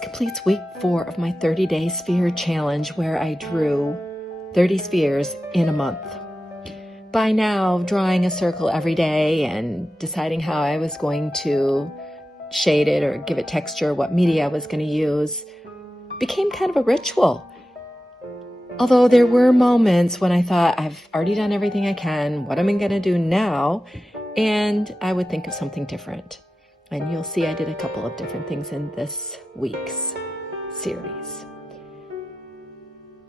completes week 4 of my 30-day sphere challenge where I drew 30 spheres in a month. By now, drawing a circle every day and deciding how I was going to shade it or give it texture, what media I was going to use, became kind of a ritual. Although there were moments when I thought, I've already done everything I can, what am I going to do now? And I would think of something different. And you'll see I did a couple of different things in this week's series.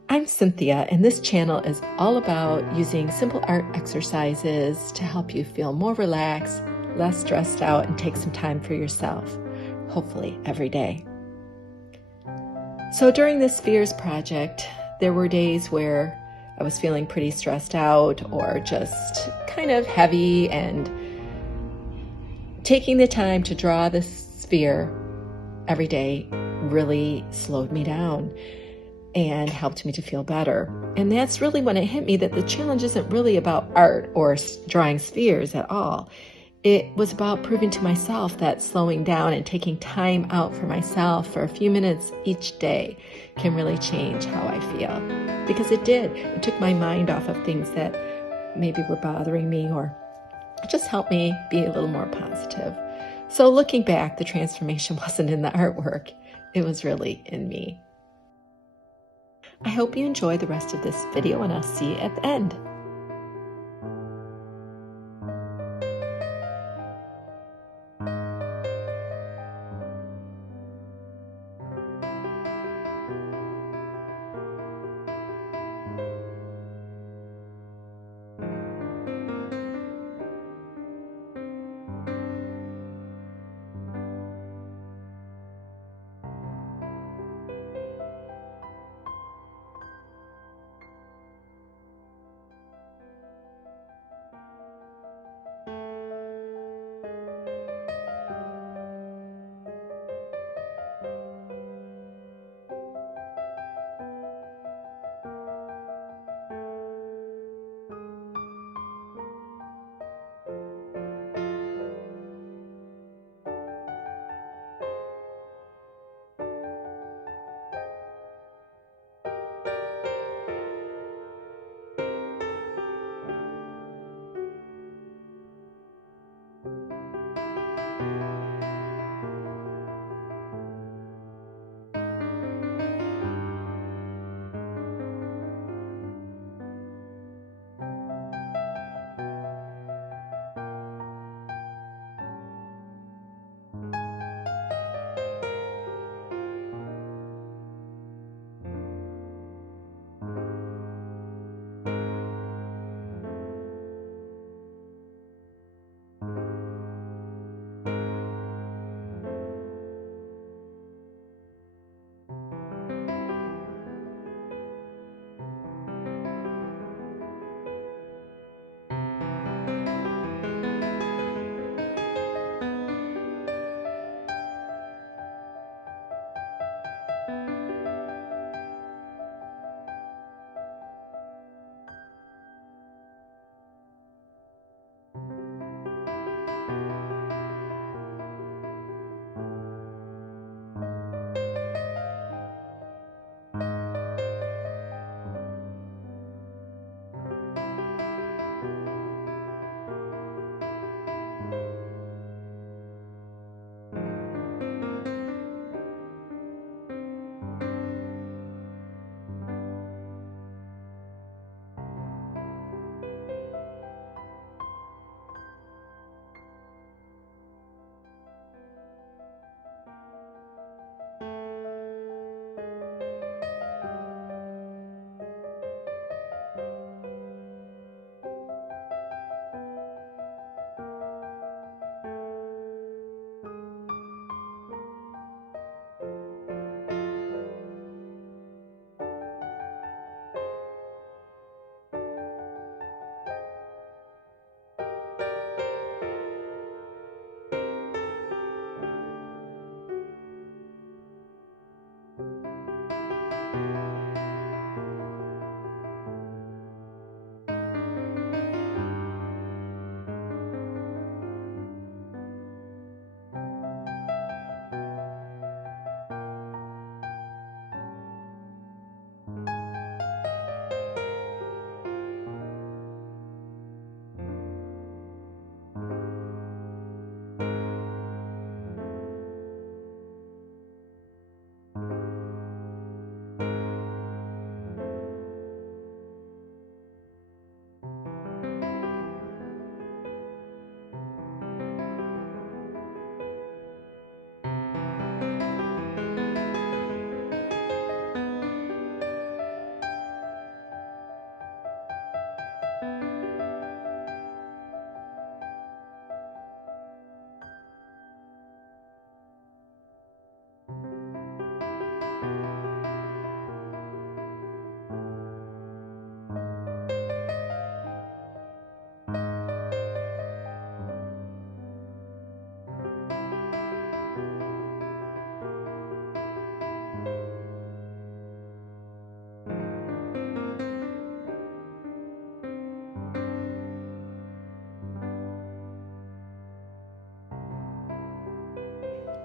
I'm Cynthia, and this channel is all about using simple art exercises to help you feel more relaxed, less stressed out, and take some time for yourself, hopefully every day. So during this Spheres project, there were days where I was feeling pretty stressed out or just kind of heavy, and taking the time to draw this sphere every day really slowed me down and helped me to feel better. And that's really when it hit me that the challenge isn't really about art or drawing spheres at all. It was about proving to myself that slowing down and taking time out for myself for a few minutes each day can really change how I feel. Because it did. It took my mind off of things that maybe were bothering me, or just helped me be a little more positive. So looking back, the transformation wasn't in the artwork. It was really in me. I hope you enjoy the rest of this video, and I'll see you at the end.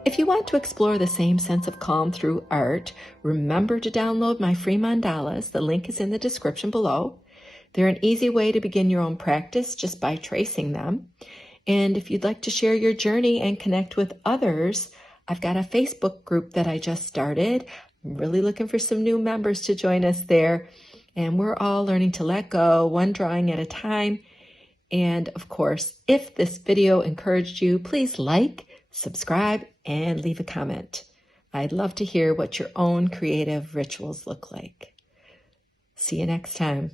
If you want to explore the same sense of calm through art, remember to download my free mandalas. The link is in the description below. They're an easy way to begin your own practice just by tracing them. And if you'd like to share your journey and connect with others, I've got a Facebook group that I just started. I'm really looking for some new members to join us there. And we're all learning to let go, one drawing at a time. And of course, if this video encouraged you, please like, subscribe, and leave a comment. I'd love to hear what your own creative rituals look like. See you next time.